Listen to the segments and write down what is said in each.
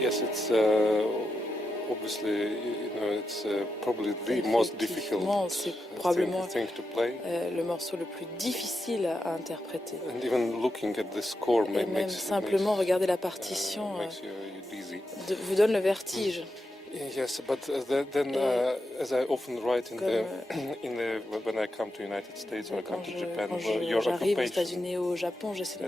Yes, it's obviously, it's probably the most difficult c'est probablement thing to play. Le morceau le plus difficile à interpréter. And even looking at the score Et même simplement regarder la partition vous donne le vertige. Yes, but then as I often write when I come to United States or I come to Japan, your j'arrive aux occupation, États-Unis et au Japon, j'essaie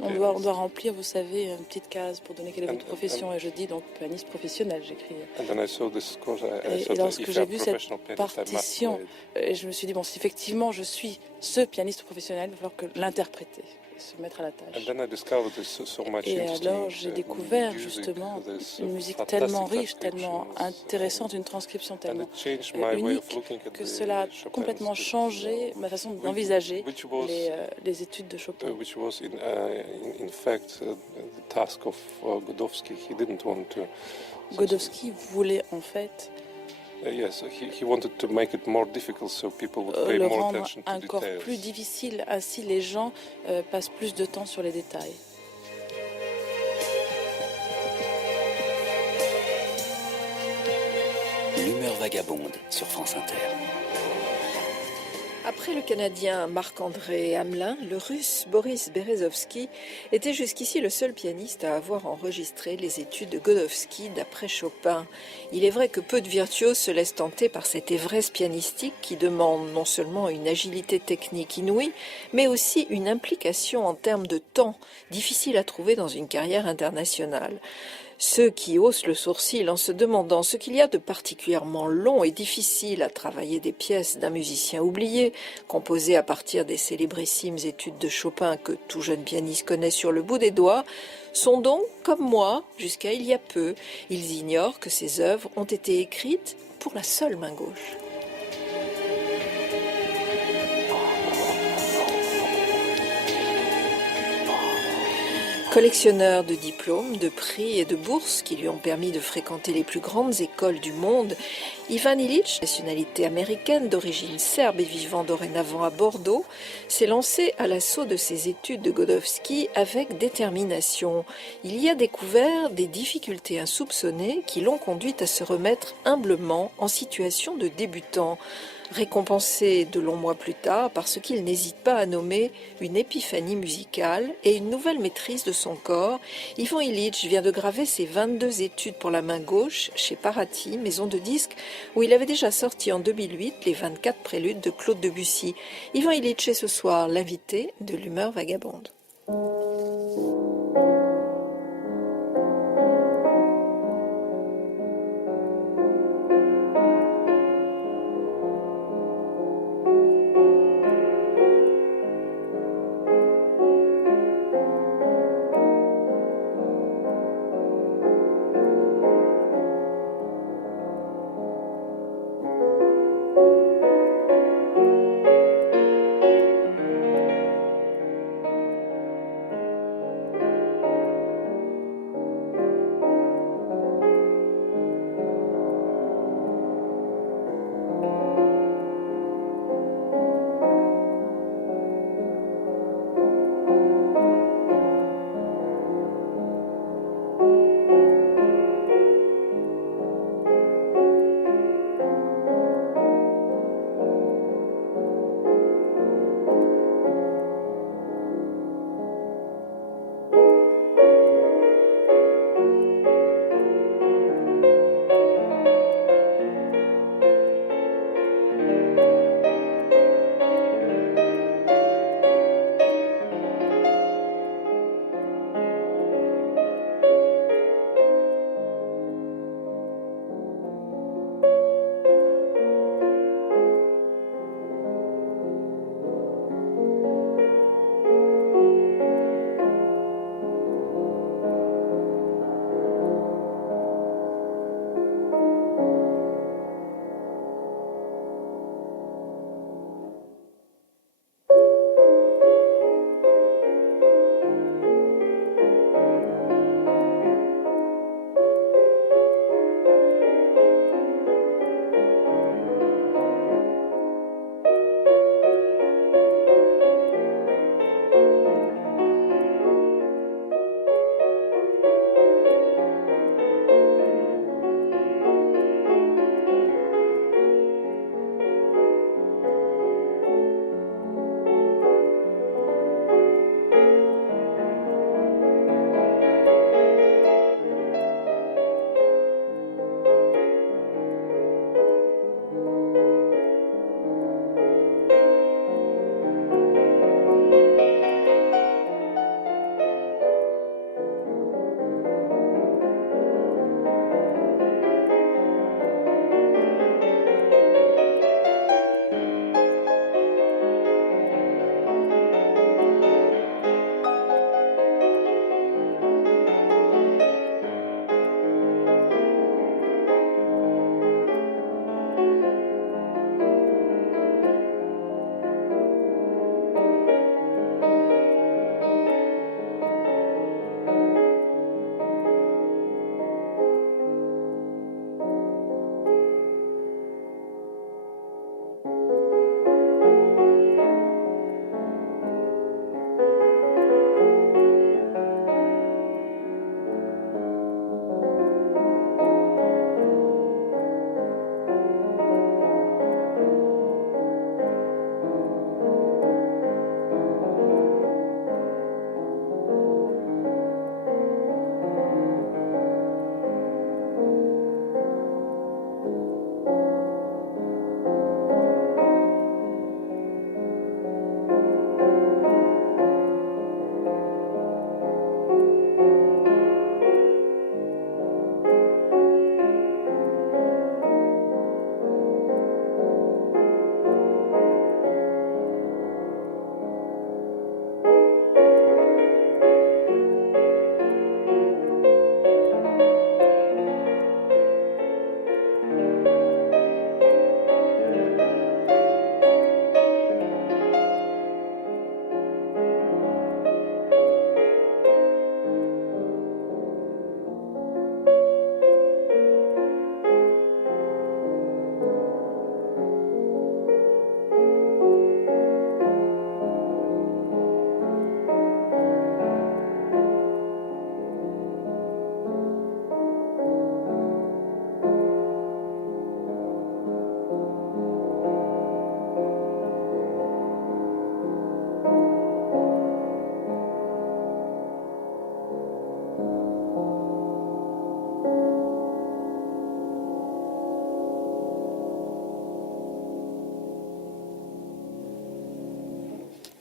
on doit remplir, vous savez, une petite case pour donner quelle est votre profession. Et je dis donc pianiste professionnel, j'écris. Et lorsque j'ai vu cette partition, je me suis dit, bon, si effectivement je suis ce pianiste professionnel, il va falloir que l'interpréter. Se mettre à la tâche. Et alors j'ai découvert justement une musique tellement riche, tellement intéressante, une transcription tellement unique que cela a complètement changé ma façon d'envisager les études de Chopin. Which was in fact the task of Godowsky. He didn't want to. Godowsky voulait en fait Yes, he wanted to make it more difficult so people would pay more attention to encore details. Plus difficile, ainsi les gens passent plus de temps sur les détails. L'humeur vagabonde sur France Inter. Après le Canadien Marc-André Hamelin, le Russe Boris Berezovsky était jusqu'ici le seul pianiste à avoir enregistré les études de Godowsky d'après Chopin. Il est vrai que peu de virtuoses se laissent tenter par cette Everest pianistique qui demande non seulement une agilité technique inouïe, mais aussi une implication en termes de temps, difficile à trouver dans une carrière internationale. Ceux qui haussent le sourcil en se demandant ce qu'il y a de particulièrement long et difficile à travailler des pièces d'un musicien oublié, composées à partir des célébrissimes études de Chopin que tout jeune pianiste connaît sur le bout des doigts, sont donc, comme moi, jusqu'à il y a peu, ils ignorent que ces œuvres ont été écrites pour la seule main gauche. Collectionneur de diplômes, de prix et de bourses qui lui ont permis de fréquenter les plus grandes écoles du monde, Ivan Ilitch, nationalité américaine d'origine serbe et vivant dorénavant à Bordeaux, s'est lancé à l'assaut de ses études de Godowsky avec détermination. Il y a découvert des difficultés insoupçonnées qui l'ont conduit à se remettre humblement en situation de débutant. Récompensé de longs mois plus tard parce qu'il n'hésite pas à nommer une épiphanie musicale et une nouvelle maîtrise de son corps, Ivan Ilitch vient de graver ses 22 études pour la main gauche chez Paraty, maison de disques, où il avait déjà sorti en 2008 les 24 préludes de Claude Debussy. Ivan Ilitch est ce soir l'invité de l'humeur vagabonde.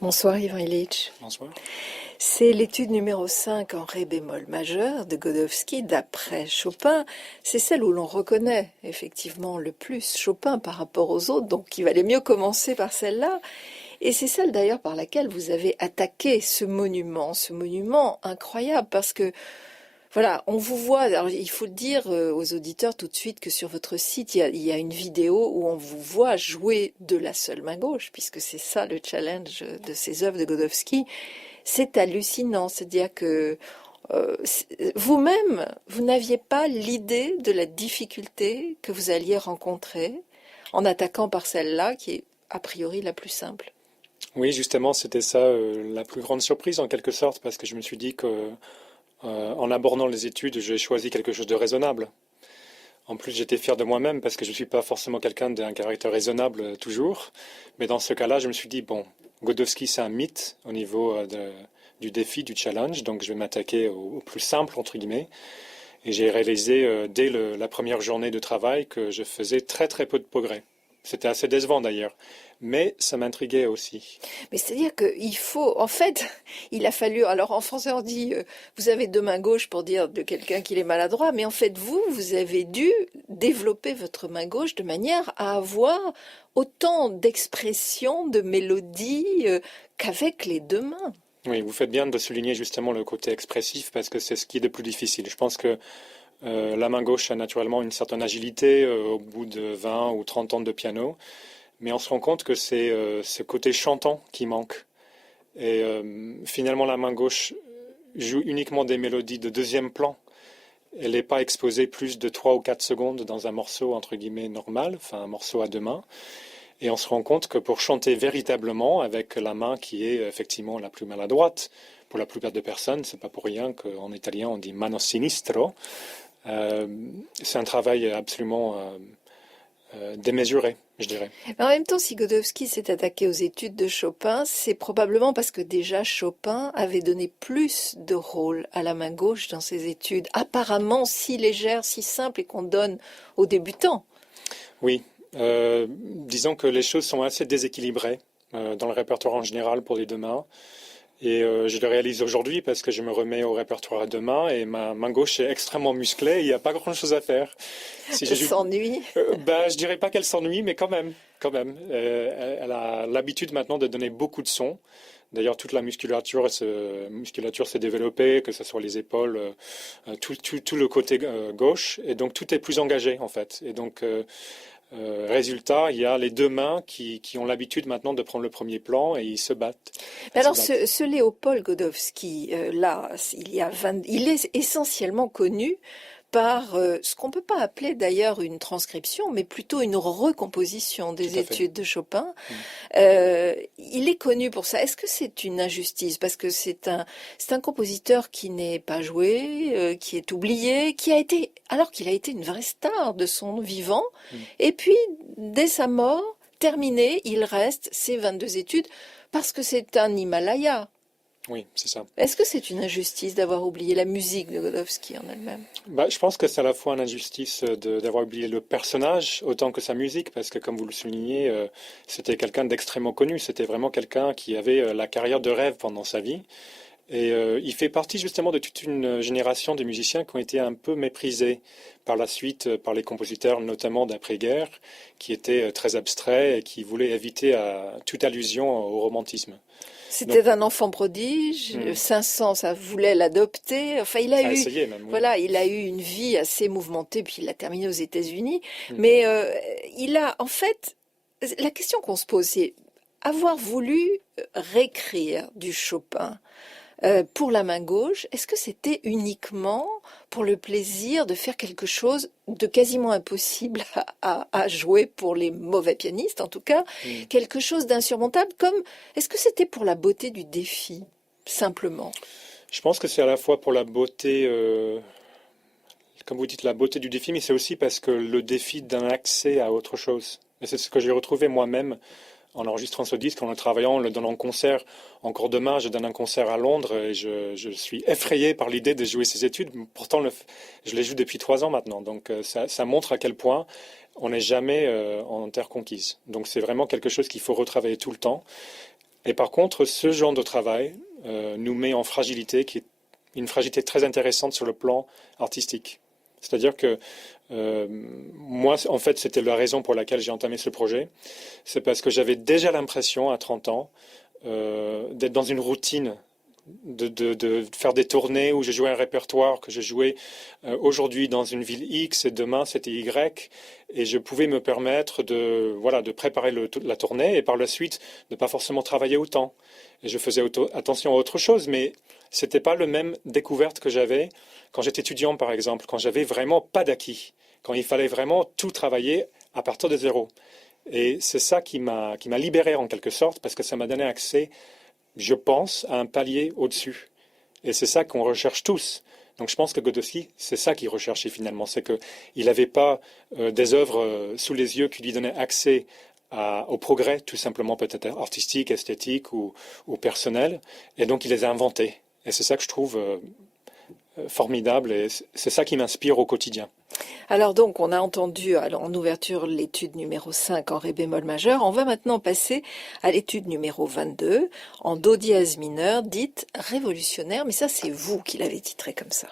Bonsoir Ivan Illich. Bonsoir. C'est l'étude numéro 5 en ré bémol majeur de Godowsky d'après Chopin. C'est celle où l'on reconnaît effectivement le plus Chopin par rapport aux autres, donc il valait mieux commencer par celle-là. Et c'est celle d'ailleurs par laquelle vous avez attaqué ce monument incroyable, parce que voilà, on vous voit, alors il faut le dire aux auditeurs tout de suite que sur votre site, il y a une vidéo où on vous voit jouer de la seule main gauche, puisque c'est ça le challenge de ces œuvres de Godowsky. C'est hallucinant, c'est-à-dire que vous-même, vous n'aviez pas l'idée de la difficulté que vous alliez rencontrer en attaquant par celle-là, qui est a priori la plus simple. Oui, justement, c'était ça la plus grande surprise en quelque sorte, parce que je me suis dit que en abordant les études, j'ai choisi quelque chose de raisonnable. En plus, j'étais fier de moi-même parce que je ne suis pas forcément quelqu'un d'un caractère raisonnable toujours. Mais dans ce cas-là, je me suis dit, bon, Godowsky, c'est un mythe au niveau du défi, du challenge. Donc, je vais m'attaquer au plus simple, entre guillemets. Et j'ai réalisé dès la première journée de travail que je faisais très, très peu de progrès. C'était assez décevant d'ailleurs, mais ça m'intriguait aussi. Mais c'est-à-dire qu'il faut, en fait, il a fallu, alors en français on dit, vous avez deux mains gauches pour dire de quelqu'un qu'il est maladroit, mais en fait vous avez dû développer votre main gauche de manière à avoir autant d'expression, de mélodie qu'avec les deux mains. Oui, vous faites bien de souligner justement le côté expressif parce que c'est ce qui est le plus difficile. Je pense que la main gauche a naturellement une certaine agilité au bout de 20 ou 30 ans de piano, mais on se rend compte que c'est ce côté chantant qui manque. Et finalement, la main gauche joue uniquement des mélodies de deuxième plan. Elle n'est pas exposée plus de 3 ou 4 secondes dans un morceau entre guillemets normal, enfin un morceau à deux mains. Et on se rend compte que pour chanter véritablement avec la main qui est effectivement la plus maladroite, pour la plupart des personnes, c'est pas pour rien qu'en italien on dit mano sinistro. C'est un travail absolument démesuré, je dirais. En même temps, si Godowsky s'est attaqué aux études de Chopin, c'est probablement parce que déjà Chopin avait donné plus de rôle à la main gauche dans ses études, apparemment si légères, si simples et qu'on donne aux débutants. Oui, disons que les choses sont assez déséquilibrées dans le répertoire en général pour les deux mains. Et je le réalise aujourd'hui parce que je me remets au répertoire à deux mains et ma main gauche est extrêmement musclée, il n'y a pas grand-chose à faire. Si elle s'ennuie Je dirais pas qu'elle s'ennuie, mais quand même. Elle a l'habitude maintenant de donner beaucoup de sons. D'ailleurs, toute la musculature s'est développée, que ce soit les épaules, tout le côté gauche. Et donc, tout est plus engagé, en fait. Et donc, résultat, il y a les deux mains qui ont l'habitude maintenant de prendre le premier plan et ils se battent. Alors, ce Léopold Godowsky, là, il est essentiellement connu par ce qu'on ne peut pas appeler d'ailleurs une transcription, mais plutôt une recomposition des études de Chopin. Il est connu pour ça. Est-ce que c'est une injustice? Parce que c'est un compositeur qui n'est pas joué, qui est oublié, alors qu'il a été une vraie star de son vivant. Et puis, dès sa mort, terminé, il reste ses 22 études parce que c'est un Himalaya. Oui, c'est ça. Est-ce que c'est une injustice d'avoir oublié la musique de Godowsky en elle-même? Je pense que c'est à la fois une injustice d'avoir oublié le personnage autant que sa musique, parce que comme vous le soulignez, c'était quelqu'un d'extrêmement connu. C'était vraiment quelqu'un qui avait la carrière de rêve pendant sa vie. Et il fait partie justement de toute une génération de musiciens qui ont été un peu méprisés par la suite par les compositeurs, notamment d'après-guerre, qui étaient très abstraits et qui voulaient éviter toute allusion au romantisme. C'était un enfant prodige, 500, ça voulait l'adopter. Enfin, il a eu une vie assez mouvementée, puis il a terminé aux États-Unis. Mais en fait, la question qu'on se pose, c'est avoir voulu réécrire du Chopin pour la main gauche, est-ce que c'était uniquement pour le plaisir de faire quelque chose de quasiment impossible à jouer pour les mauvais pianistes, en tout cas, quelque chose d'insurmontable, est-ce que c'était pour la beauté du défi, simplement? Je pense que c'est à la fois pour la beauté, comme vous dites, la beauté du défi, mais c'est aussi parce que le défi d'un accès à autre chose. Et c'est ce que j'ai retrouvé moi-même en enregistrant ce disque, en le travaillant, en le donnant en concert. Encore demain, je donne un concert à Londres et je suis effrayé par l'idée de jouer ces études. Pourtant, je les joue depuis 3 ans maintenant. Donc, ça montre à quel point on n'est jamais en terre conquise. Donc, c'est vraiment quelque chose qu'il faut retravailler tout le temps. Et par contre, ce genre de travail nous met en fragilité, qui est une fragilité très intéressante sur le plan artistique. C'est-à-dire que moi, en fait, c'était la raison pour laquelle j'ai entamé ce projet. C'est parce que j'avais déjà l'impression, à 30 ans, d'être dans une routine, de faire des tournées où je jouais un répertoire que je jouais aujourd'hui dans une ville X et demain c'était Y. Et je pouvais me permettre de préparer la tournée et par la suite de pas forcément travailler autant. Et je faisais attention à autre chose, mais c'était pas le même découverte que j'avais quand j'étais étudiant, par exemple, quand j'avais vraiment pas d'acquis, quand il fallait vraiment tout travailler à partir de zéro. Et c'est ça qui m'a libéré en quelque sorte, parce que ça m'a donné accès, je pense, à un palier au-dessus. Et c'est ça qu'on recherche tous. Donc je pense que Godowsky, c'est ça qu'il recherchait finalement, c'est qu'il n'avait pas des œuvres sous les yeux qui lui donnaient accès au progrès, tout simplement peut-être artistique, esthétique ou personnel, et donc il les a inventés. Et c'est ça que je trouve formidable, et c'est ça qui m'inspire au quotidien. Alors donc, on a entendu en ouverture l'étude numéro 5 en ré bémol majeur. On va maintenant passer à l'étude numéro 22 en do dièse mineur, dite révolutionnaire, mais ça c'est vous qui l'avez titré comme ça.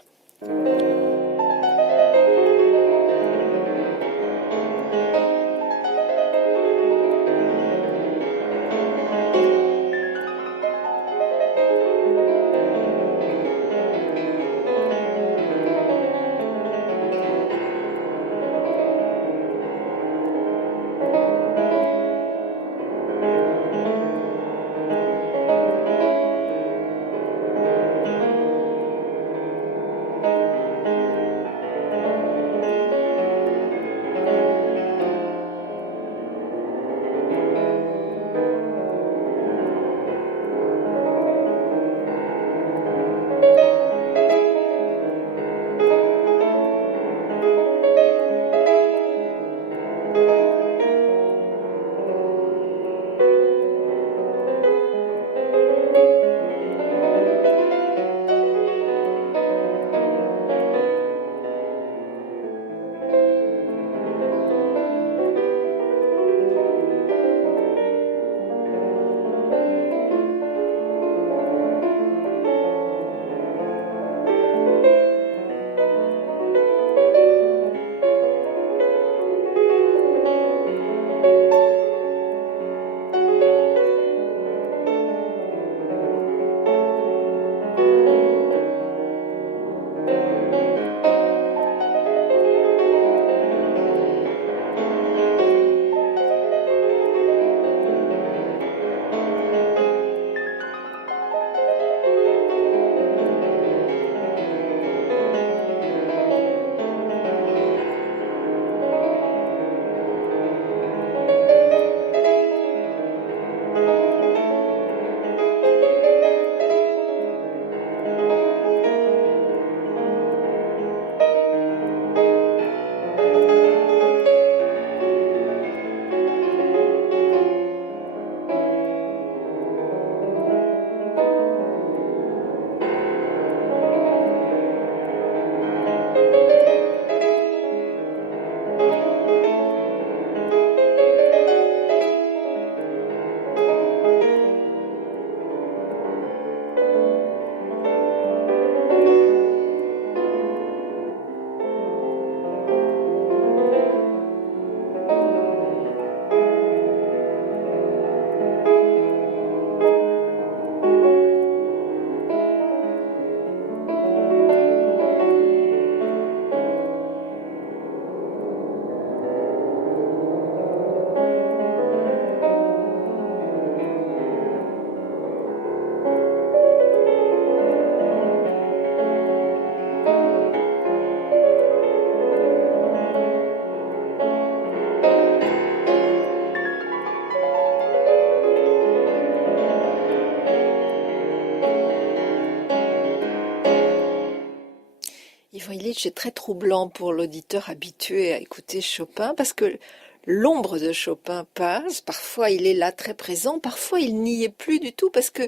Yvan Illich est très troublant pour l'auditeur habitué à écouter Chopin parce que l'ombre de Chopin passe, parfois il est là très présent, parfois il n'y est plus du tout, parce que,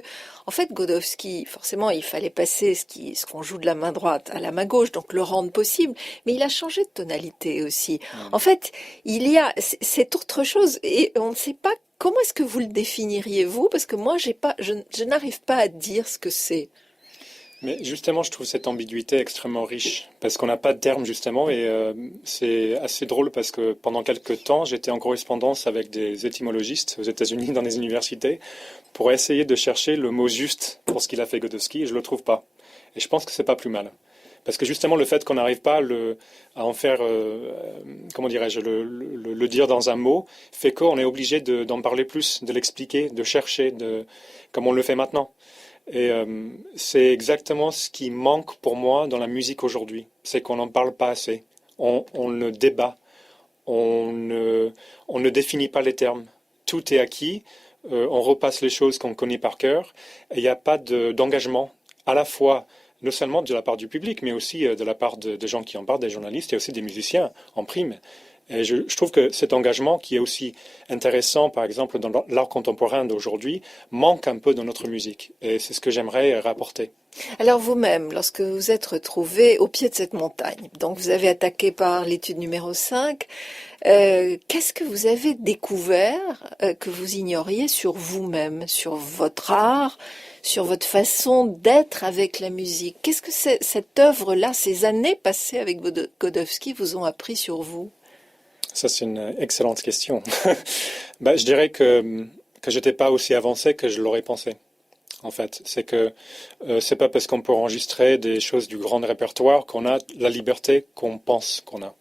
en fait, Godowsky, forcément, il fallait passer ce qu'on joue de la main droite à la main gauche, donc le rendre possible, mais il a changé de tonalité aussi. En fait, c'est autre chose, et on ne sait pas comment est-ce que vous le définiriez, vous, parce que moi, je n'arrive pas à dire ce que c'est. Mais justement, je trouve cette ambiguïté extrêmement riche, parce qu'on n'a pas de terme, justement, et c'est assez drôle parce que pendant quelques temps, j'étais en correspondance avec des étymologistes aux États-Unis dans les universités pour essayer de chercher le mot juste pour ce qu'il a fait Godowsky, et je ne le trouve pas. Et je pense que c'est pas plus mal. Parce que justement, le fait qu'on n'arrive pas à en faire, comment dirais-je, le dire dans un mot, fait qu'on est obligé d'en parler plus, de l'expliquer, de chercher, comme on le fait maintenant. Et c'est exactement ce qui manque pour moi dans la musique aujourd'hui. C'est qu'on n'en parle pas assez. On ne débat. On ne définit pas les termes. Tout est acquis. On repasse les choses qu'on connaît par cœur. Et il n'y a pas d'engagement, à la fois, non seulement de la part du public, mais aussi de la part des gens qui en parlent, des journalistes et aussi des musiciens en prime. Et je trouve que cet engagement, qui est aussi intéressant, par exemple, dans l'art contemporain d'aujourd'hui, manque un peu dans notre musique. Et c'est ce que j'aimerais rapporter. Alors vous-même, lorsque vous vous êtes retrouvé au pied de cette montagne, donc vous avez attaqué par l'étude numéro 5, qu'est-ce que vous avez découvert que vous ignoriez sur vous-même, sur votre art, sur votre façon d'être avec la musique? Qu'est-ce que cette œuvre-là, ces années passées avec Godowsky vous ont appris sur vous? Ça, c'est une excellente question. Je dirais que je n'étais pas aussi avancé que je l'aurais pensé. En fait, c'est que c'est pas parce qu'on peut enregistrer des choses du grand répertoire qu'on a la liberté qu'on pense qu'on a.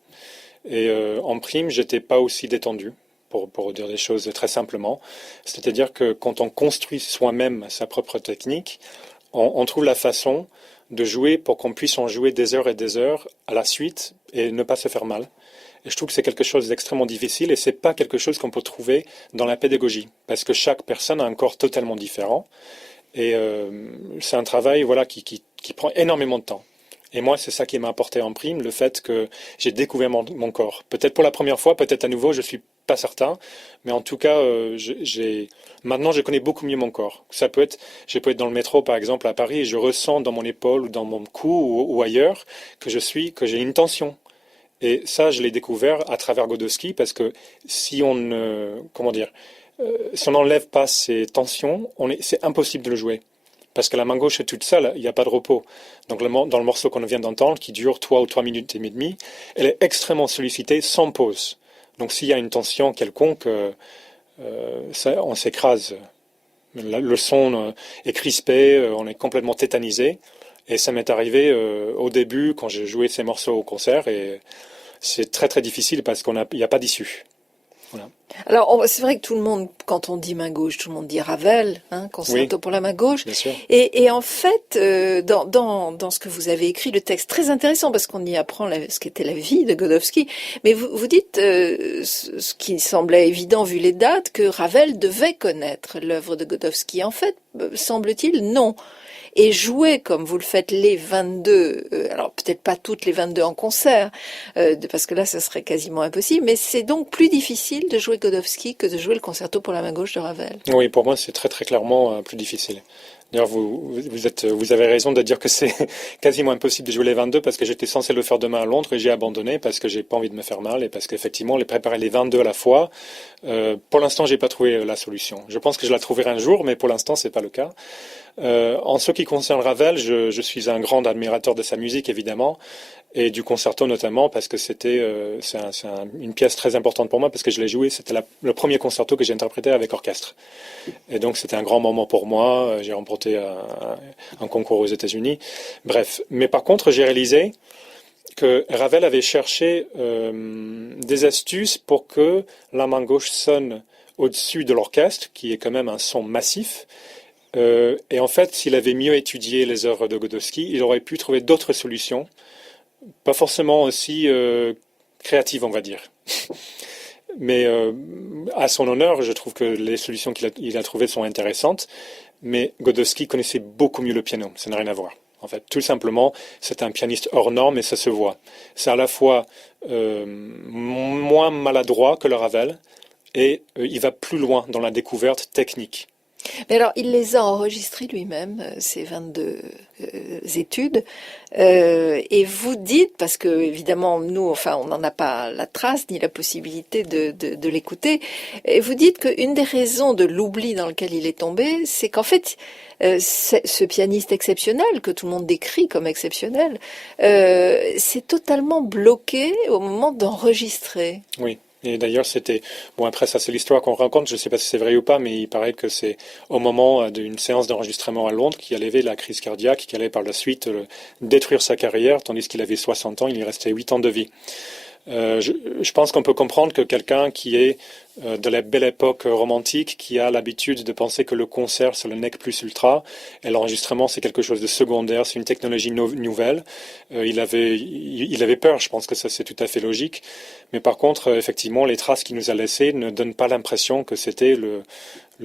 Et en prime, j'étais pas aussi détendu, pour dire les choses très simplement. C'est-à-dire que quand on construit soi-même sa propre technique, on trouve la façon de jouer pour qu'on puisse en jouer des heures et des heures à la suite et ne pas se faire mal. Et je trouve que c'est quelque chose d'extrêmement difficile et c'est pas quelque chose qu'on peut trouver dans la pédagogie, parce que chaque personne a un corps totalement différent et c'est un travail qui prend énormément de temps. Et moi, c'est ça qui m'a apporté en prime, le fait que j'ai découvert mon corps. Peut-être pour la première fois, peut-être à nouveau, je suis pas certain, mais en tout cas, maintenant, je connais beaucoup mieux mon corps. Je peux être dans le métro, par exemple, à Paris, et je ressens dans mon épaule ou dans mon cou ou ailleurs que j'ai une tension. Et ça, je l'ai découvert à travers Godowsky, parce que si on n'enlève pas ces tensions, c'est impossible de le jouer. Parce que la main gauche est toute seule, il n'y a pas de repos. Donc dans le morceau qu'on vient d'entendre, qui dure 3 ou 3 minutes et demie, elle est extrêmement sollicitée sans pause. Donc s'il y a une tension quelconque, on s'écrase. Le son est crispé, on est complètement tétanisé. Et ça m'est arrivé au début, quand j'ai joué ces morceaux au concert, et c'est très très difficile parce qu'il n'y a pas d'issue. Voilà. Alors, c'est vrai que tout le monde, quand on dit main gauche, tout le monde dit Ravel, concerto pour la main gauche. Bien sûr. Et en fait, dans ce que vous avez écrit, le texte très intéressant parce qu'on y apprend ce qu'était la vie de Godowsky. Mais vous dites, ce qui semblait évident vu les dates, que Ravel devait connaître l'œuvre de Godowsky. En fait, semble-t-il, non. Et jouer comme vous le faites les 22, alors peut-être pas toutes les 22 en concert, parce que là ce serait quasiment impossible, mais c'est donc plus difficile de jouer Godowsky que de jouer le concerto pour la main gauche de Ravel. Oui, pour moi c'est très très clairement plus difficile. D'ailleurs, vous avez raison de dire que c'est quasiment impossible de jouer les 22 parce que j'étais censé le faire demain à Londres et j'ai abandonné parce que j'ai pas envie de me faire mal et parce qu'effectivement, préparer les 22 à la fois, pour l'instant, j'ai pas trouvé la solution. Je pense que je la trouverai un jour, mais pour l'instant, c'est pas le cas. En ce qui concerne Ravel, je suis un grand admirateur de sa musique, évidemment, et du concerto notamment parce que c'est une pièce très importante pour moi parce que je l'ai joué, c'était le premier concerto que j'ai interprété avec orchestre. Et donc c'était un grand moment pour moi, j'ai remporté un concours aux États-Unis. Bref, mais par contre j'ai réalisé que Ravel avait cherché des astuces pour que la main gauche sonne au-dessus de l'orchestre, qui est quand même un son massif. Et en fait, s'il avait mieux étudié les œuvres de Godowsky, il aurait pu trouver d'autres solutions, pas forcément aussi créatives, on va dire. Mais à son honneur, je trouve que les solutions qu'il a trouvées sont intéressantes. mais Godowsky connaissait beaucoup mieux le piano, ça n'a rien à voir. En fait, tout simplement, c'est un pianiste hors norme et ça se voit. C'est à la fois moins maladroit que le Ravel et il va plus loin dans la découverte technique. Mais alors, il les a enregistrés lui-même, ces 22 études, et vous dites, parce que évidemment, nous, enfin, on n'en a pas la trace ni la possibilité de l'écouter, et vous dites qu'une des raisons de l'oubli dans lequel il est tombé, c'est qu'en fait, ce pianiste exceptionnel, que tout le monde décrit comme exceptionnel, s'est totalement bloqué au moment d'enregistrer. Oui. Et d'ailleurs, c'était... Bon, après, ça, c'est l'histoire qu'on raconte. Je ne sais pas si c'est vrai ou pas, mais il paraît que c'est au moment d'une séance d'enregistrement à Londres qu'il avait la crise cardiaque, qui allait par la suite détruire sa carrière, tandis qu'il avait 60 ans, il y restait 8 ans de vie. Je pense qu'on peut comprendre que quelqu'un qui est de la belle époque romantique, qui a l'habitude de penser que le concert c'est le nec plus ultra, et l'enregistrement c'est quelque chose de secondaire, c'est une technologie nouvelle. Il avait peur, je pense que ça c'est tout à fait logique. Mais par contre, effectivement, les traces qu'il nous a laissées ne donnent pas l'impression que c'était le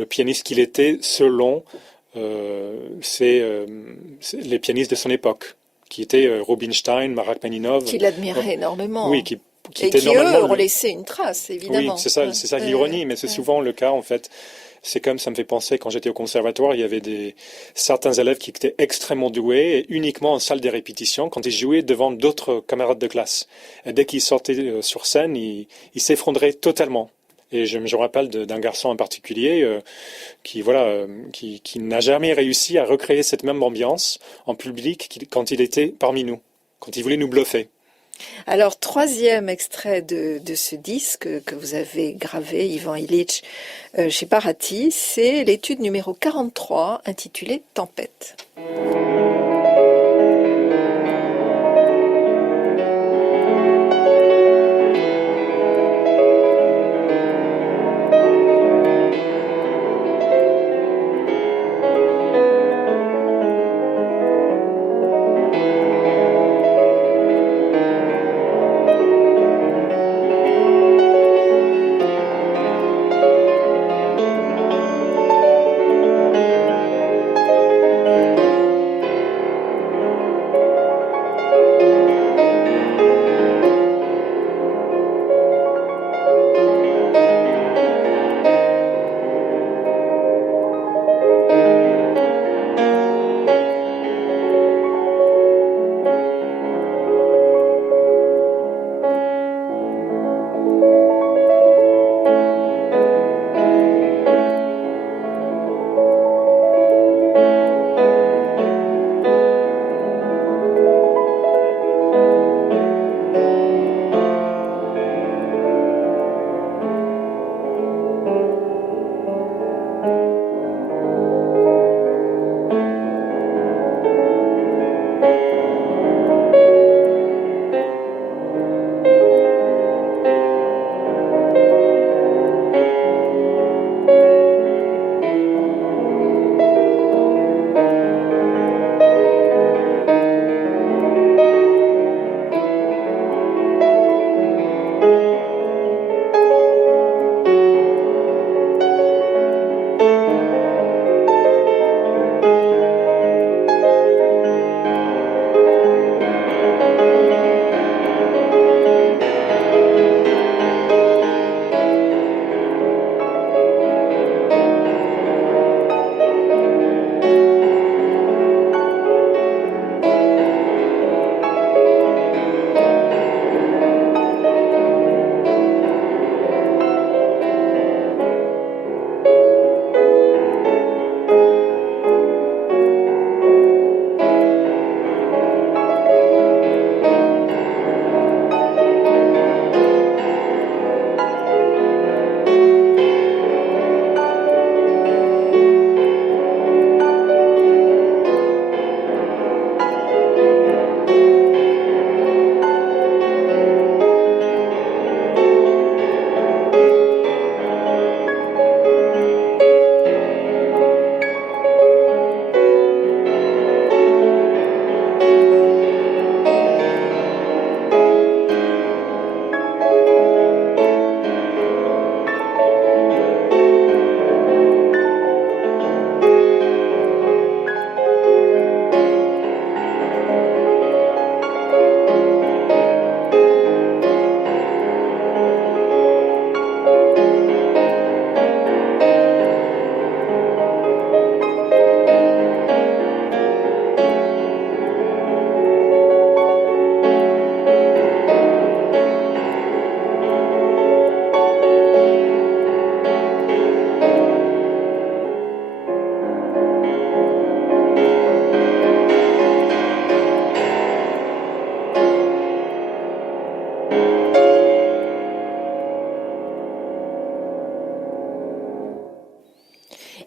pianiste qu'il était selon les pianistes de son époque, qui étaient Rubinstein, Marek Peninov. Qui l'admirait énormément. Oui, qui et qui, eux, ont laissé une trace, évidemment. Oui, c'est ça l'ironie, mais c'est souvent le cas, en fait. C'est comme ça me fait penser, quand j'étais au conservatoire, il y avait certains élèves qui étaient extrêmement doués, et uniquement en salle de répétition, quand ils jouaient devant d'autres camarades de classe. Et dès qu'ils sortaient sur scène, ils s'effondraient totalement. Et je me rappelle d'un garçon en particulier qui n'a jamais réussi à recréer cette même ambiance en public quand il était parmi nous, quand il voulait nous bluffer. Alors, troisième extrait de ce disque que vous avez gravé, Ivan Ilitch, chez Paraty, c'est l'étude numéro 43, intitulée « Tempête ».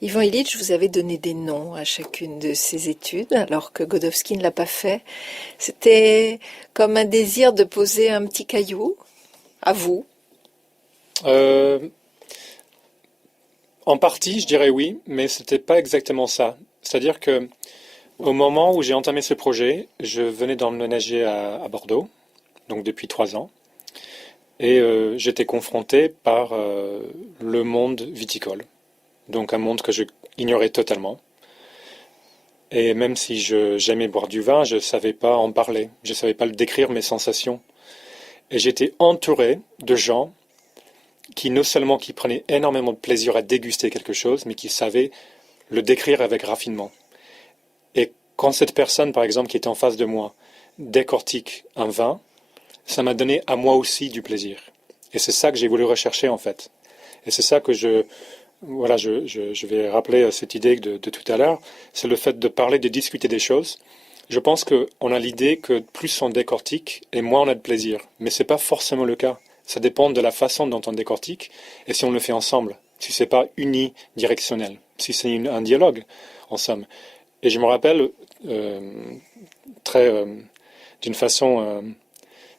Ivan Illich, vous avez donné des noms à chacune de ces études, alors que Godowsky ne l'a pas fait. C'était comme un désir de poser un petit caillou à vous? En partie, je dirais oui, mais c'était pas exactement ça. C'est-à-dire que au moment où j'ai entamé ce projet, je venais d'emménager à Bordeaux, donc depuis 3 ans, et j'étais confronté par le monde viticole. Donc un monde que je ignorais totalement. Et même si j'aimais boire du vin, je ne savais pas en parler, je ne savais pas le décrire mes sensations. Et j'étais entouré de gens qui non seulement qui prenaient énormément de plaisir à déguster quelque chose, mais qui savaient le décrire avec raffinement. Et quand cette personne, par exemple, qui était en face de moi, décortique un vin, ça m'a donné à moi aussi du plaisir. Et c'est ça que j'ai voulu rechercher en fait. Et c'est ça que je vais rappeler cette idée de tout à l'heure, c'est le fait de parler, de discuter des choses. Je pense qu'on a l'idée que plus on décortique et moins on a de plaisir. Mais ce n'est pas forcément le cas. Ça dépend de la façon dont on décortique et si on le fait ensemble, si ce n'est pas unidirectionnel, si c'est un dialogue, en somme. Et je me rappelle d'une façon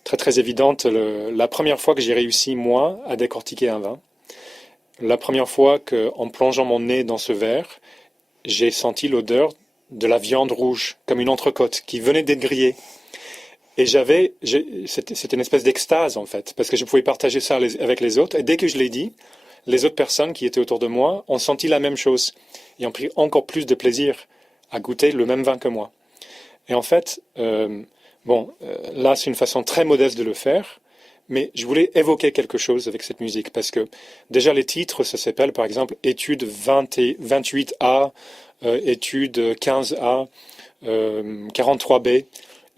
très évidente la première fois que j'ai réussi, moi, à décortiquer un vin. La première fois qu'en plongeant mon nez dans ce verre, j'ai senti l'odeur de la viande rouge, comme une entrecôte qui venait d'être grillée. Et c'était une espèce d'extase en fait, parce que je pouvais partager ça avec les autres. Et dès que je l'ai dit, les autres personnes qui étaient autour de moi ont senti la même chose et ont pris encore plus de plaisir à goûter le même vin que moi. Et en fait, là c'est une façon très modeste de le faire. Mais je voulais évoquer quelque chose avec cette musique, parce que déjà les titres, ça s'appelle par exemple étude 28A, étude 15A, 43B.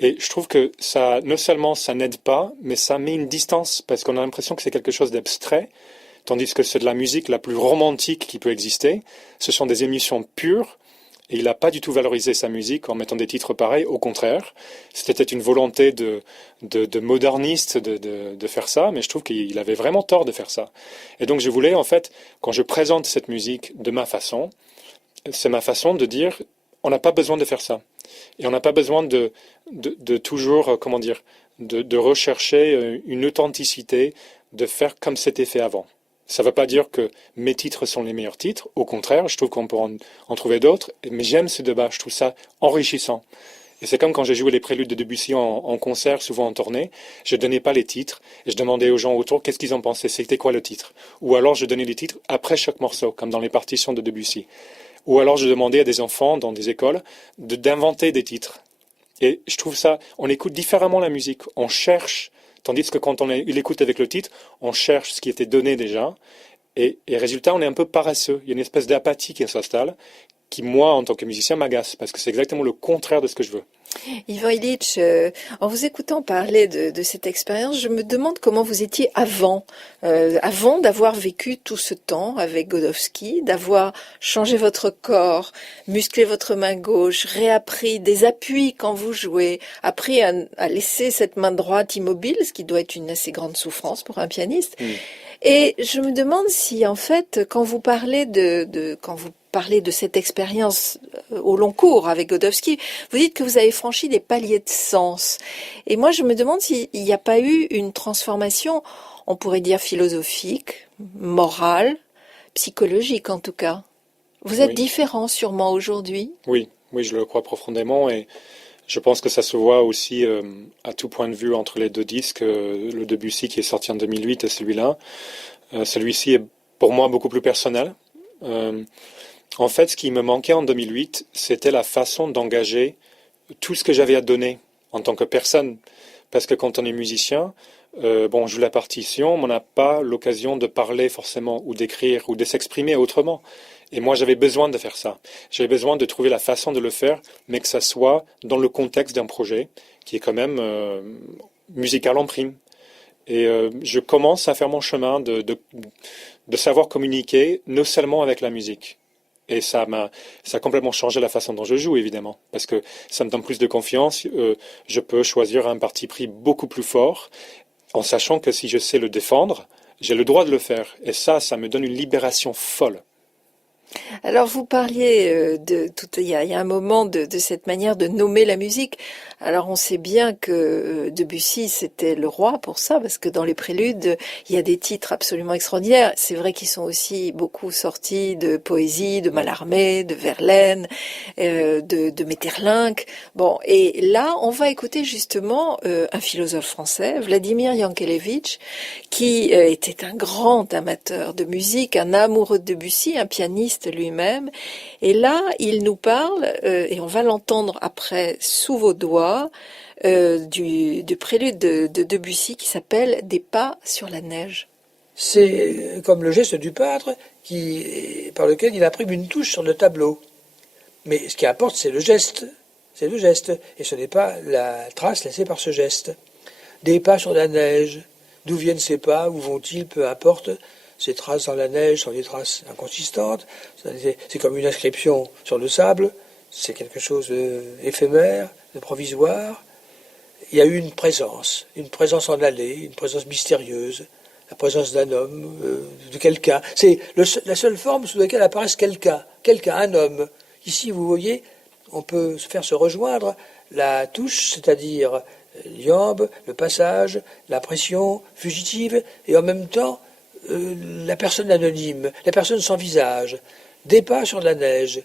Et je trouve que ça, non seulement ça n'aide pas, mais ça met une distance, parce qu'on a l'impression que c'est quelque chose d'abstrait, tandis que c'est de la musique la plus romantique qui peut exister. Ce sont des émotions pures. Et il n'a pas du tout valorisé sa musique en mettant des titres pareils, au contraire. C'était une volonté de moderniste de faire ça, mais je trouve qu'il avait vraiment tort de faire ça. Et donc je voulais, en fait, quand je présente cette musique de ma façon, c'est ma façon de dire, on n'a pas besoin de faire ça. Et on n'a pas besoin de toujours, de rechercher une authenticité, de faire comme c'était fait avant. Ça ne veut pas dire que mes titres sont les meilleurs titres. Au contraire, je trouve qu'on peut en trouver d'autres. Mais j'aime ce débat. Je trouve ça enrichissant. Et c'est comme quand j'ai joué les préludes de Debussy en concert, souvent en tournée. Je ne donnais pas les titres. Et je demandais aux gens autour qu'est-ce qu'ils en pensaient. C'était quoi le titre? Ou alors je donnais les titres après chaque morceau, comme dans les partitions de Debussy. Ou alors je demandais à des enfants dans des écoles d'inventer des titres. Et je trouve ça, on écoute différemment la musique. On cherche. Tandis que quand il écoute avec le titre, on cherche ce qui était donné déjà. Et résultat, on est un peu paresseux. Il y a une espèce d'apathie qui s'installe, qui, moi, en tant que musicien, m'agace, parce que c'est exactement le contraire de ce que je veux. Ivan Illich, en vous écoutant parler de cette expérience, je me demande comment vous étiez avant d'avoir vécu tout ce temps avec Godowsky, d'avoir changé votre corps, musclé votre main gauche, réappris des appuis quand vous jouez, appris à laisser cette main droite immobile, ce qui doit être une assez grande souffrance pour un pianiste. Et je me demande si, en fait, quand vous parlez de cette expérience au long cours avec Godowsky, vous dites que vous avez franchi des paliers de sens. Et moi, je me demande s'il n'y a pas eu une transformation, on pourrait dire philosophique, morale, psychologique en tout cas. Vous êtes différent sûrement aujourd'hui. Oui, je le crois profondément et je pense que ça se voit aussi à tout point de vue entre les deux disques, le Debussy qui est sorti en 2008 et celui-là. Celui-ci est pour moi beaucoup plus personnel. En fait, ce qui me manquait en 2008, c'était la façon d'engager tout ce que j'avais à donner en tant que personne. Parce que quand on est musicien, on joue la partition, mais on n'a pas l'occasion de parler forcément, ou d'écrire, ou de s'exprimer autrement. Et moi, j'avais besoin de faire ça. J'avais besoin de trouver la façon de le faire, mais que ça soit dans le contexte d'un projet qui est quand même musical en prime. Et je commence à faire mon chemin de savoir communiquer, non seulement avec la musique. Et ça a complètement changé la façon dont je joue, évidemment, parce que ça me donne plus de confiance. Je peux choisir un parti pris beaucoup plus fort, en sachant que si je sais le défendre, j'ai le droit de le faire. Et ça me donne une libération folle. Alors vous parliez il y a un moment de cette manière de nommer la musique. Alors on sait bien que Debussy c'était le roi pour ça, parce que dans les préludes il y a des titres absolument extraordinaires. C'est vrai qu'ils sont aussi beaucoup sortis de poésie, de Mallarmé, de Verlaine, de Maeterlinck. Bon, et là on va écouter justement un philosophe français, Vladimir Yankelevitch, qui était un grand amateur de musique, un amoureux de Debussy, un pianiste lui-même. Et là, il nous parle, et on va l'entendre après sous vos doigts, du prélude de Debussy qui s'appelle « Des pas sur la neige ». C'est comme le geste du peintre par lequel il imprime une touche sur le tableau. Mais ce qui importe, c'est le geste. C'est le geste. Et ce n'est pas la trace laissée par ce geste. Des pas sur la neige. D'où viennent ces pas? Où vont-ils? Peu importe. Ces traces dans la neige sont des traces inconsistantes. C'est comme une inscription sur le sable. C'est quelque chose d'éphémère, de provisoire. Il y a eu une présence en allée, une présence mystérieuse, la présence d'un homme, de quelqu'un. C'est la seule forme sous laquelle apparaisse quelqu'un, un homme. Ici, vous voyez, on peut faire se rejoindre la touche, c'est-à-dire l'iambe, le passage, la pression fugitive, et en même temps la personne anonyme, la personne sans visage. Des pas sur la neige,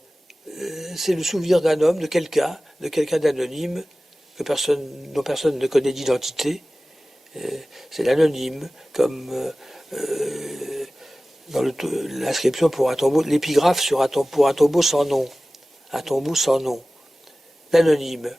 c'est le souvenir d'un homme, de quelqu'un d'anonyme, dont personne ne connaît d'identité. C'est l'anonyme, comme dans l'inscription pour un tombeau, l'épigraphe pour un tombeau sans nom. Un tombeau sans nom. L'anonyme.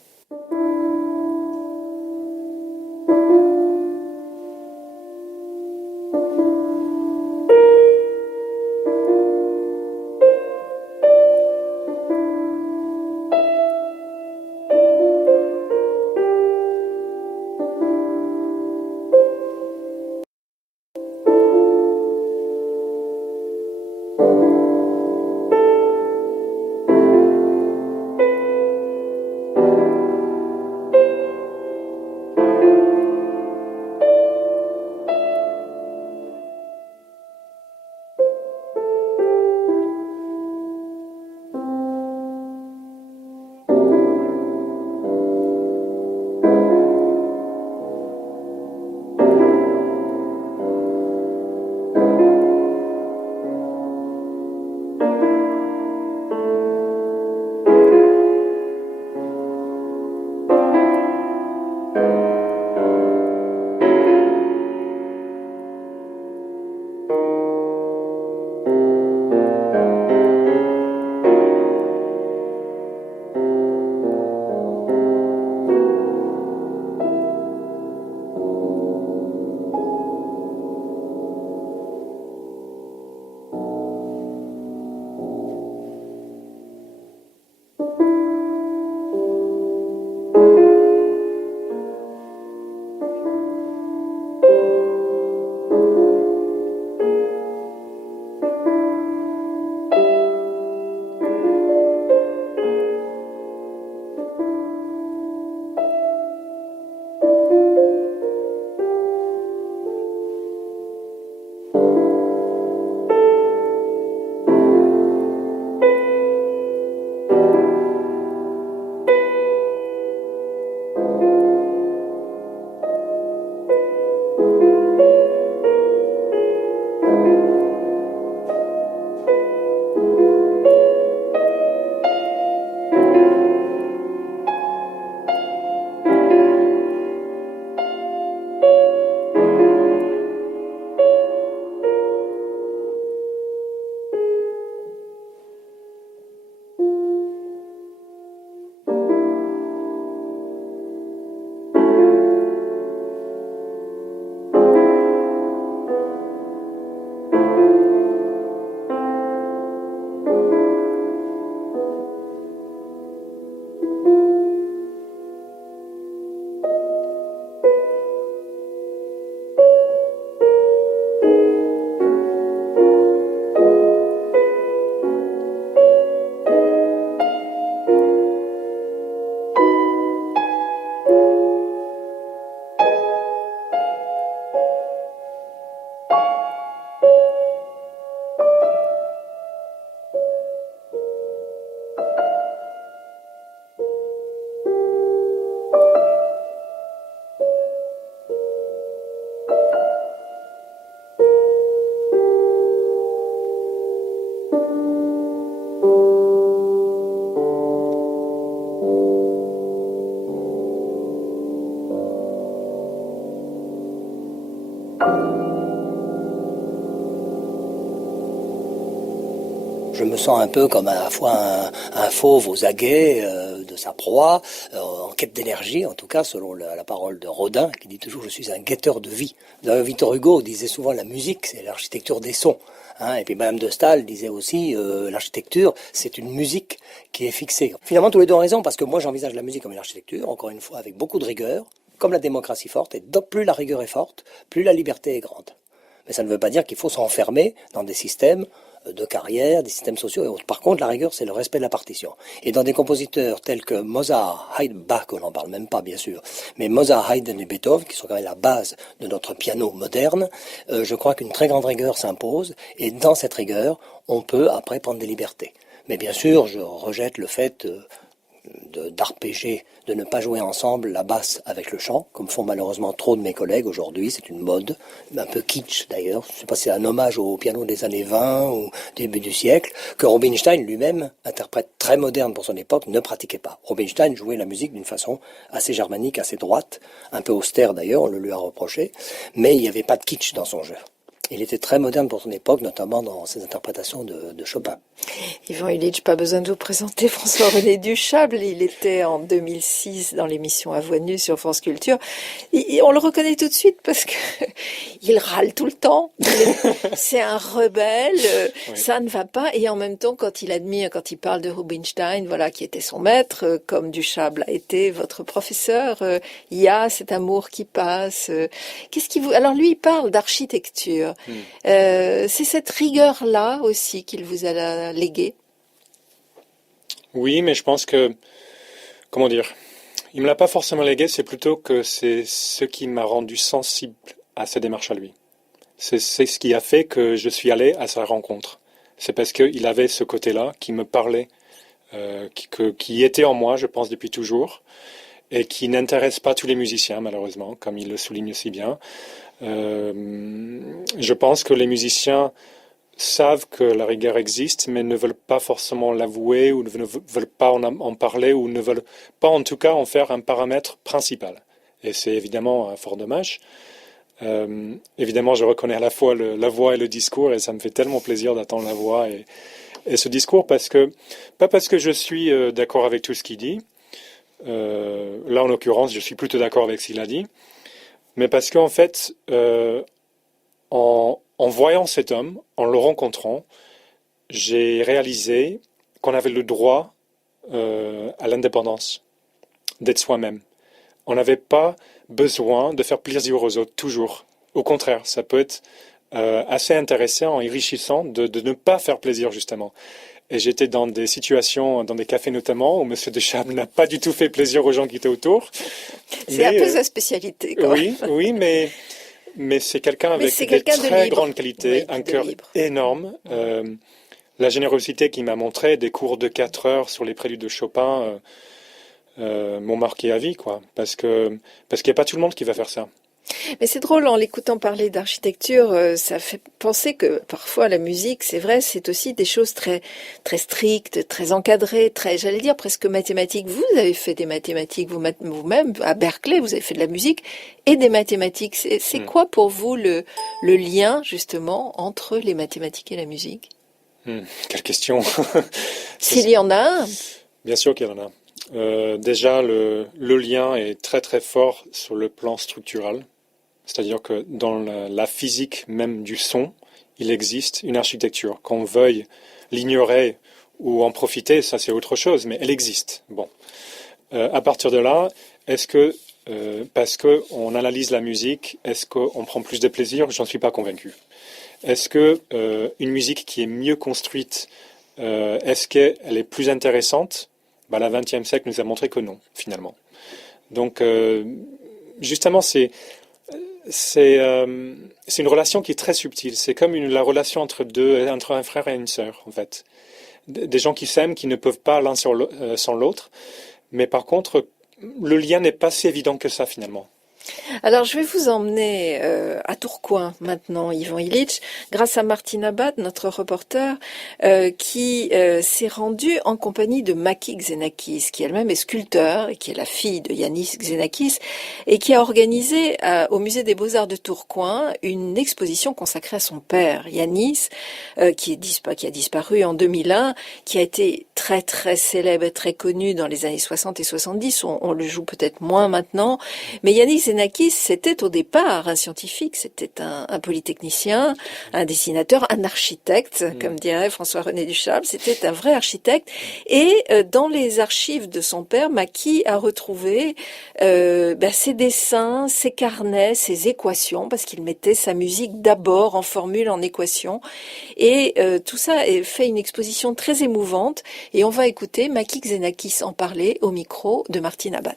Je me sens un peu comme à la fois un fauve aux aguets de sa proie, en quête d'énergie, en tout cas selon la parole de Rodin, qui dit toujours « je suis un guetteur de vie ». Victor Hugo disait souvent la musique, c'est l'architecture des sons. Et puis Madame de Staël disait aussi l'architecture, c'est une musique qui est fixée. Finalement, tous les deux ont raison, parce que moi j'envisage la musique comme une architecture, encore une fois, avec beaucoup de rigueur, comme la démocratie forte, et plus la rigueur est forte, plus la liberté est grande. Mais ça ne veut pas dire qu'il faut s'enfermer dans des systèmes de carrière, des systèmes sociaux et autres. Par contre, la rigueur, c'est le respect de la partition. Et dans des compositeurs tels que Mozart, Haydn, Bach, on n'en parle même pas, bien sûr, mais Mozart, Haydn et Beethoven, qui sont quand même la base de notre piano moderne, je crois qu'une très grande rigueur s'impose, et dans cette rigueur, on peut après prendre des libertés. Mais bien sûr, je rejette le fait d'arpéger, de ne pas jouer ensemble la basse avec le chant, comme font malheureusement trop de mes collègues aujourd'hui. C'est une mode, un peu kitsch d'ailleurs. Je ne sais pas si c'est un hommage au piano des années 20 ou début du siècle, que Rubinstein lui-même, interprète très moderne pour son époque, ne pratiquait pas. Rubinstein jouait la musique d'une façon assez germanique, assez droite, un peu austère d'ailleurs, on le lui a reproché, mais il n'y avait pas de kitsch dans son jeu. Il était très moderne pour son époque, notamment dans ses interprétations de Chopin. Ivan Illich, pas besoin de vous présenter François-René Duchâble. Il était en 2006 dans l'émission À Voix Nue sur France Culture. On le reconnaît tout de suite parce que il râle tout le temps. C'est un rebelle, oui. Ça ne va pas. Et en même temps, quand il parle de Rubinstein, voilà, qui était son maître, comme Duchâble a été votre professeur, il y a cet amour qui passe. Alors lui, il parle d'architecture. C'est cette rigueur-là aussi qu'il vous a léguée. Oui, mais je pense que, comment dire, il me l'a pas forcément légué, c'est plutôt que c'est ce qui m'a rendu sensible à sa démarche à lui. C'est ce qui a fait que je suis allé à sa rencontre. C'est parce qu'il avait ce côté-là qui me parlait, qui était en moi, je pense, depuis toujours, et qui n'intéresse pas tous les musiciens, malheureusement, comme il le souligne si bien. Je pense que les musiciens savent que la rigueur existe, mais ne veulent pas forcément l'avouer ou ne veulent pas en parler ou ne veulent pas en tout cas en faire un paramètre principal. Et c'est évidemment un fort dommage. Évidemment, je reconnais à la fois la voix et le discours et ça me fait tellement plaisir d'entendre la voix et ce discours pas parce que je suis d'accord avec tout ce qu'il dit. Là, en l'occurrence, je suis plutôt d'accord avec ce qu'il a dit. Mais parce qu'en fait, en voyant cet homme, en le rencontrant, j'ai réalisé qu'on avait le droit à l'indépendance, d'être soi-même. On n'avait pas besoin de faire plaisir aux autres, toujours. Au contraire, ça peut être assez intéressant, enrichissant de ne pas faire plaisir, justement. Et j'étais dans des situations, dans des cafés notamment, où M. Duchâble n'a pas du tout fait plaisir aux gens qui étaient autour. C'est un peu sa spécialité, quoi. Oui, mais c'est quelqu'un avec des très grandes qualités, un cœur énorme. La générosité qu'il m'a montré, des cours de 4 heures sur les préludes de Chopin, m'ont marqué à vie, quoi. Parce qu'il n'y a pas tout le monde qui va faire ça. Mais c'est drôle, en l'écoutant parler d'architecture, ça fait penser que parfois la musique, c'est vrai, c'est aussi des choses très, très strictes, très encadrées, j'allais dire presque mathématiques. Vous avez fait des mathématiques vous-même, à Berkeley, vous avez fait de la musique et des mathématiques. C'est quoi pour vous le lien, justement, entre les mathématiques et la musique ? Quelle question. S'il y en a un. Bien sûr qu'il y en a. Déjà, le lien est très très fort sur le plan structural. C'est-à-dire que dans la physique même du son, il existe une architecture. Qu'on veuille l'ignorer ou en profiter, ça c'est autre chose, mais elle existe. Bon. À partir de là, est-ce que, parce qu'on analyse la musique, est-ce qu'on prend plus de plaisir ? J'en suis pas convaincu. Est-ce que une musique qui est mieux construite, est-ce qu'elle est plus intéressante ? Le XXe siècle nous a montré que non, finalement. Donc, justement, c'est une relation qui est très subtile. C'est comme la relation entre un frère et une sœur, en fait. Des gens qui s'aiment, qui ne peuvent pas l'un sans l'autre. Mais par contre, le lien n'est pas si évident que ça, finalement. Alors, je vais vous emmener à Tourcoing maintenant, Ivan Illich, grâce à Martine Abad, notre reporter, qui s'est rendu en compagnie de Maki Xenakis, qui elle-même est sculpteur et qui est la fille de Yanis Xenakis, et qui a organisé au Musée des Beaux-Arts de Tourcoing une exposition consacrée à son père, Yanis, qui a disparu en 2001, qui a été très très célèbre et très connu dans les années 60 et 70. On le joue peut-être moins maintenant, mais Yanis Xenakis, c'était au départ un scientifique, c'était un polytechnicien, un dessinateur, un architecte, comme dirait François-René Ducharme, c'était un vrai architecte. Et dans les archives de son père, Maki a retrouvé ses dessins, ses carnets, ses équations, parce qu'il mettait sa musique d'abord en formule, en équation. Et tout ça fait une exposition très émouvante. Et on va écouter Maki Xenakis en parler au micro de Martine Abad.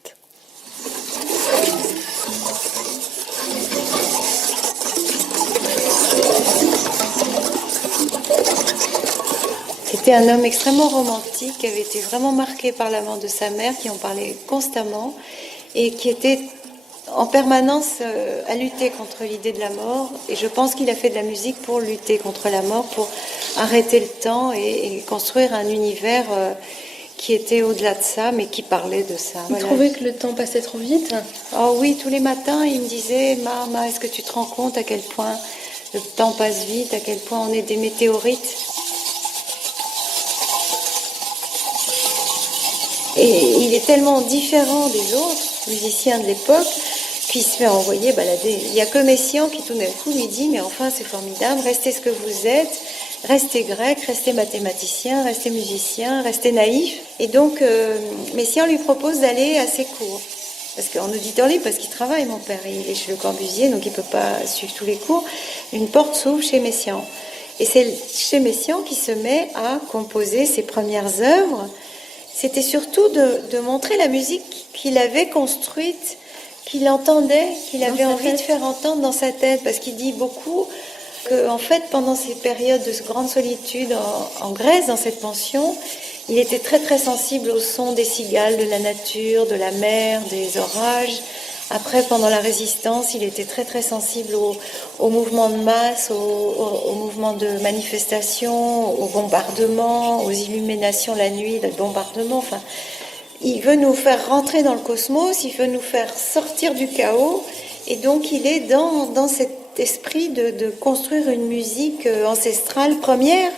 C'était un homme extrêmement romantique, qui avait été vraiment marqué par la mort de sa mère, qui en parlait constamment et qui était en permanence à lutter contre l'idée de la mort. Et je pense qu'il a fait de la musique pour lutter contre la mort, pour arrêter le temps et construire un univers qui était au-delà de ça, mais qui parlait de ça. Vous trouvez que le temps passait trop vite ? Oh oui, tous les matins, il me disait « Mama, est-ce que tu te rends compte à quel point le temps passe vite, à quel point on est des météorites ?» Et il est tellement différent des autres musiciens de l'époque qu'il se fait envoyer balader. Il n'y a que Messiaen qui tout d'un coup lui dit « Mais enfin, c'est formidable, restez ce que vous êtes, restez grec, restez mathématicien, restez musicien, restez naïf. » Et donc, Messiaen lui propose d'aller à ses cours. Parce qu'en auditeur libre, parce qu'il travaille, mon père, il est chez Le Corbusier, donc il ne peut pas suivre tous les cours. Une porte s'ouvre chez Messiaen. Et c'est chez Messiaen qu'il se met à composer ses premières œuvres. C'était surtout de montrer la musique qu'il avait construite, qu'il entendait, qu'il avait envie de faire entendre dans sa tête. Parce qu'il dit beaucoup qu'en fait, pendant ces périodes de grande solitude en Grèce, dans cette pension, il était très très sensible au son des cigales, de la nature, de la mer, des orages. Après, pendant la Résistance, il était très très sensible aux mouvements de masse, aux mouvements de manifestation, aux bombardements, aux illuminations la nuit, des bombardements. Enfin, il veut nous faire rentrer dans le cosmos, il veut nous faire sortir du chaos. Et donc, il est dans cet esprit de construire une musique ancestrale première,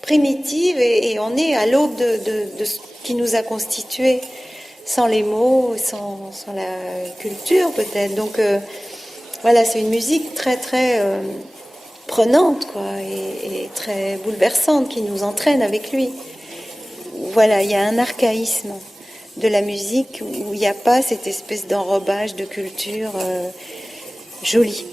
primitive, et on est à l'aube de ce qui nous a constitués. Sans les mots, sans la culture peut-être. Donc voilà, c'est une musique très très prenante, quoi, et très bouleversante qui nous entraîne avec lui. Voilà, il y a un archaïsme de la musique où il n'y a pas cette espèce d'enrobage de culture jolie.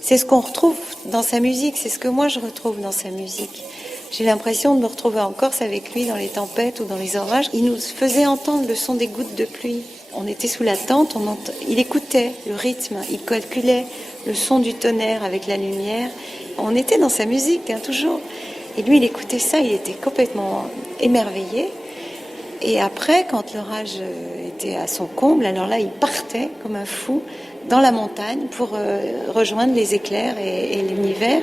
C'est ce qu'on retrouve dans sa musique, c'est ce que moi je retrouve dans sa musique. J'ai l'impression de me retrouver en Corse avec lui dans les tempêtes ou dans les orages. Il nous faisait entendre le son des gouttes de pluie. On était sous la tente, il écoutait le rythme, il calculait le son du tonnerre avec la lumière. On était dans sa musique, toujours. Et lui, il écoutait ça, il était complètement émerveillé. Et après, quand l'orage était à son comble, alors là, il partait comme un fou dans la montagne pour rejoindre les éclairs et l'univers.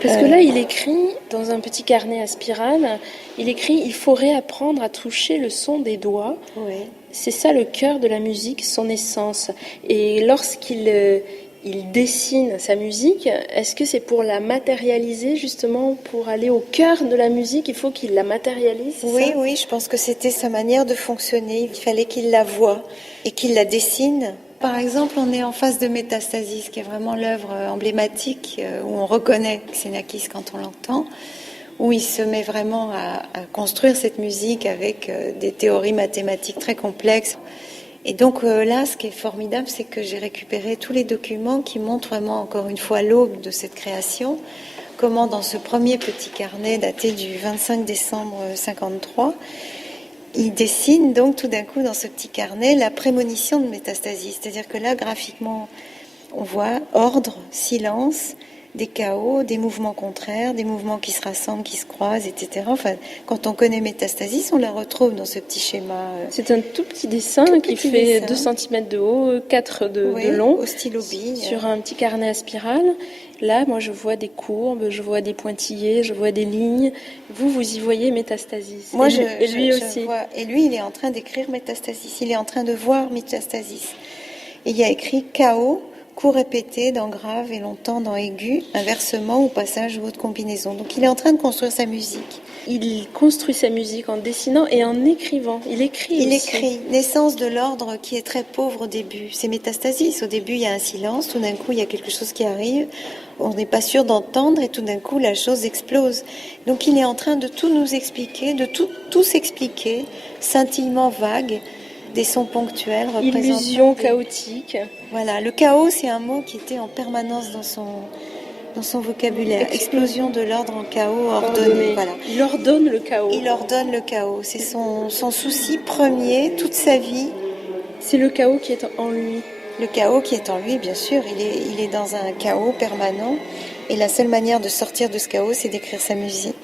Parce que là, il écrit dans un petit carnet à spirale, il écrit « Il faut réapprendre à toucher le son des doigts. Oui. C'est ça le cœur de la musique, son essence. » Et lorsqu'il il dessine sa musique, est-ce que c'est pour la matérialiser, justement, pour aller au cœur de la musique, il faut qu'il la matérialise? Oui, je pense que c'était sa manière de fonctionner. Il fallait qu'il la voie et qu'il la dessine. Par exemple, on est en face de Métastasis, qui est vraiment l'œuvre emblématique où on reconnaît Xenakis quand on l'entend, où il se met vraiment à construire cette musique avec des théories mathématiques très complexes. Et donc là, ce qui est formidable, c'est que j'ai récupéré tous les documents qui montrent vraiment, encore une fois, l'aube de cette création, comment dans ce premier petit carnet daté du 25 décembre 1953, il dessine donc tout d'un coup dans ce petit carnet la prémonition de métastasie. C'est-à-dire que là, graphiquement, on voit ordre, silence, des chaos, des mouvements contraires, des mouvements qui se rassemblent, qui se croisent, etc. Enfin, quand on connaît métastasis, on la retrouve dans ce petit schéma. C'est un tout petit dessin qui fait 2 cm de haut, 4 de long, au stylo bille, sur un petit carnet à spirale. Là, moi, je vois des courbes, je vois des pointillés, je vois des lignes. Vous y voyez métastasis. Moi, lui aussi. Vois, et lui, il est en train d'écrire métastasis. Il est en train de voir métastasis. Et il y a écrit chaos, coup répété dans grave et longtemps dans aigu, inversement au passage ou autre combinaison. Donc, il est en train de construire sa musique. Il construit sa musique en dessinant et en écrivant. Il écrit aussi. Il écrit. Naissance de l'ordre qui est très pauvre au début. C'est métastasis. Au début, il y a un silence. Tout d'un coup, il y a quelque chose qui arrive. On n'est pas sûr d'entendre et tout d'un coup, la chose explose. Donc, il est en train de tout nous expliquer, de tout s'expliquer, scintillement vague, des sons ponctuels. Illusion chaotique. Voilà. Le chaos, c'est un mot qui était en permanence dans son vocabulaire. Explosion de l'ordre en chaos ordonné. Voilà. Il ordonne le chaos. Il ordonne le chaos. C'est son souci premier, toute sa vie. C'est le chaos qui est en lui. Le chaos qui est en lui, bien sûr. Il est dans un chaos permanent. Et la seule manière de sortir de ce chaos, c'est d'écrire sa musique.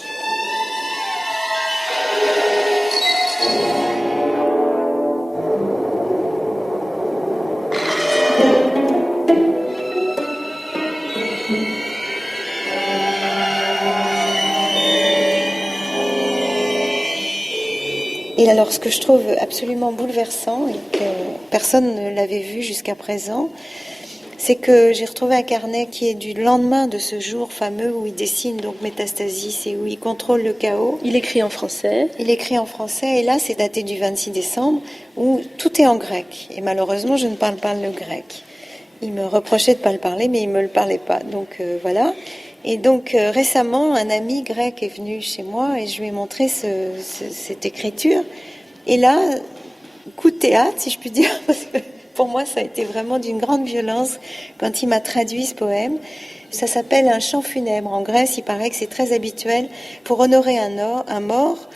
Et alors, ce que je trouve absolument bouleversant, et que personne ne l'avait vu jusqu'à présent, c'est que j'ai retrouvé un carnet qui est du lendemain de ce jour fameux où il dessine donc métastasis et où il contrôle le chaos. Il écrit en français. Il écrit en français, et là, c'est daté du 26 décembre, où tout est en grec. Et malheureusement, je ne parle pas le grec. Il me reprochait de ne pas le parler, mais il ne me le parlait pas. Donc voilà. Et donc récemment, un ami grec est venu chez moi et je lui ai montré cette écriture. Et là, coup de théâtre, si je puis dire, parce que pour moi, ça a été vraiment d'une grande violence quand il m'a traduit ce poème. Ça s'appelle un chant funèbre. En Grèce, il paraît que c'est très habituel. Pour honorer un mort,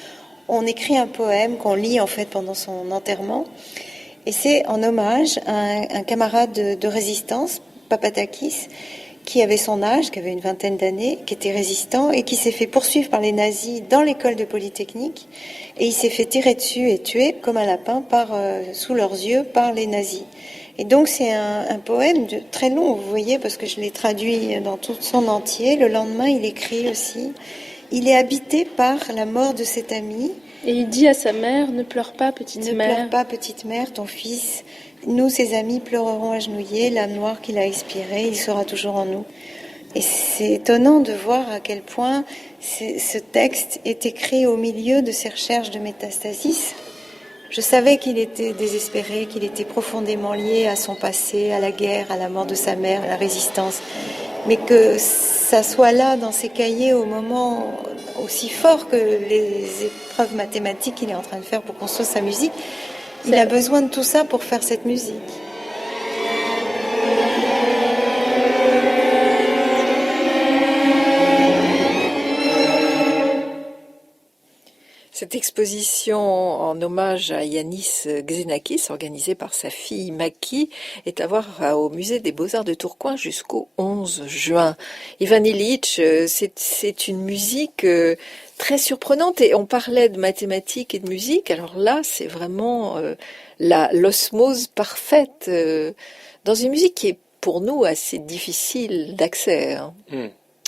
on écrit un poème qu'on lit en fait pendant son enterrement. Et c'est en hommage à un camarade de résistance, Papatakis, qui avait son âge, qui avait une vingtaine d'années, qui était résistant et qui s'est fait poursuivre par les nazis dans l'école de Polytechnique. Et il s'est fait tirer dessus et tuer comme un lapin sous leurs yeux par les nazis. Et donc c'est un poème très long, vous voyez, parce que je l'ai traduit dans tout son entier. Le lendemain, il écrit aussi. Il est habité par la mort de cet ami. Et il dit à sa mère, ne pleure pas, petite mère. Ne pleure pas, petite mère, ton fils. Nous, ses amis, pleurerons agenouillés. L'âme noire qu'il a expirée, il sera toujours en nous. Et c'est étonnant de voir à quel point ce texte est écrit au milieu de ses recherches de métastasis. Je savais qu'il était désespéré, qu'il était profondément lié à son passé, à la guerre, à la mort de sa mère, à la résistance. Mais que ça soit là dans ses cahiers au moment aussi fort que les épreuves mathématiques qu'il est en train de faire pour construire sa musique, il a besoin de tout ça pour faire cette musique. Cette exposition en hommage à Yanis Xenakis, organisée par sa fille Maki, est à voir au Musée des Beaux-Arts de Tourcoing jusqu'au 11 juin. Ivan Illich, c'est une musique très surprenante, et on parlait de mathématiques et de musique, alors là c'est vraiment l'osmose parfaite dans une musique qui est pour nous assez difficile d'accès. Hein.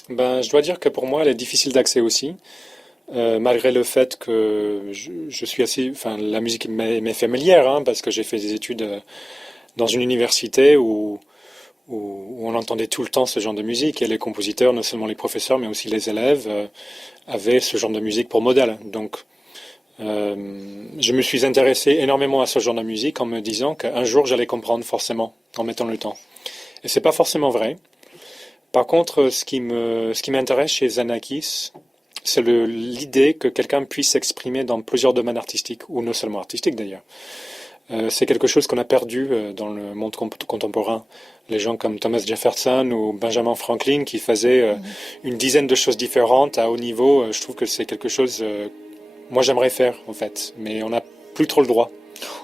Je dois dire que pour moi elle est difficile d'accès aussi. Malgré le fait que je suis assez, la musique m'est familière, hein, parce que j'ai fait des études dans une université où on entendait tout le temps ce genre de musique, et les compositeurs, non seulement les professeurs mais aussi les élèves, avaient ce genre de musique pour modèle. Donc je me suis intéressé énormément à ce genre de musique en me disant qu'un jour j'allais comprendre forcément en mettant le temps. Et c'est pas forcément vrai. Par contre, ce qui m'intéresse chez Xenakis, c'est l'idée que quelqu'un puisse s'exprimer dans plusieurs domaines artistiques, ou non seulement artistiques d'ailleurs. C'est quelque chose qu'on a perdu dans le monde contemporain. Les gens comme Thomas Jefferson ou Benjamin Franklin qui faisaient une dizaine de choses différentes à haut niveau, je trouve que c'est quelque chose moi j'aimerais faire en fait, mais on n'a plus trop le droit.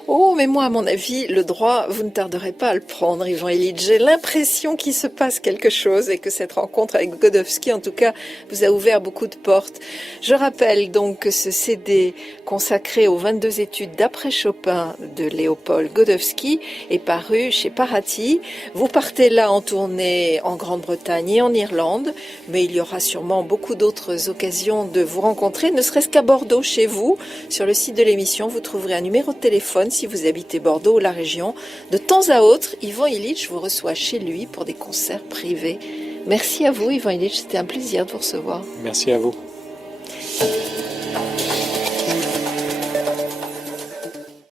Oh, mais moi, à mon avis, le droit, vous ne tarderez pas à le prendre, Ivan Illich. J'ai l'impression qu'il se passe quelque chose et que cette rencontre avec Godowsky, en tout cas, vous a ouvert beaucoup de portes. Je rappelle donc que ce CD consacré aux 22 études d'après Chopin de Léopold Godowsky est paru chez Paraty. Vous partez là en tournée en Grande-Bretagne et en Irlande, mais il y aura sûrement beaucoup d'autres occasions de vous rencontrer, ne serait-ce qu'à Bordeaux, chez vous. Sur le site de l'émission, vous trouverez un numéro de téléphone si vous habitez Bordeaux ou la région. De temps à autre, Ivan Illich vous reçoit chez lui pour des concerts privés. Merci à vous, Ivan Illich, c'était un plaisir de vous recevoir. Merci à vous.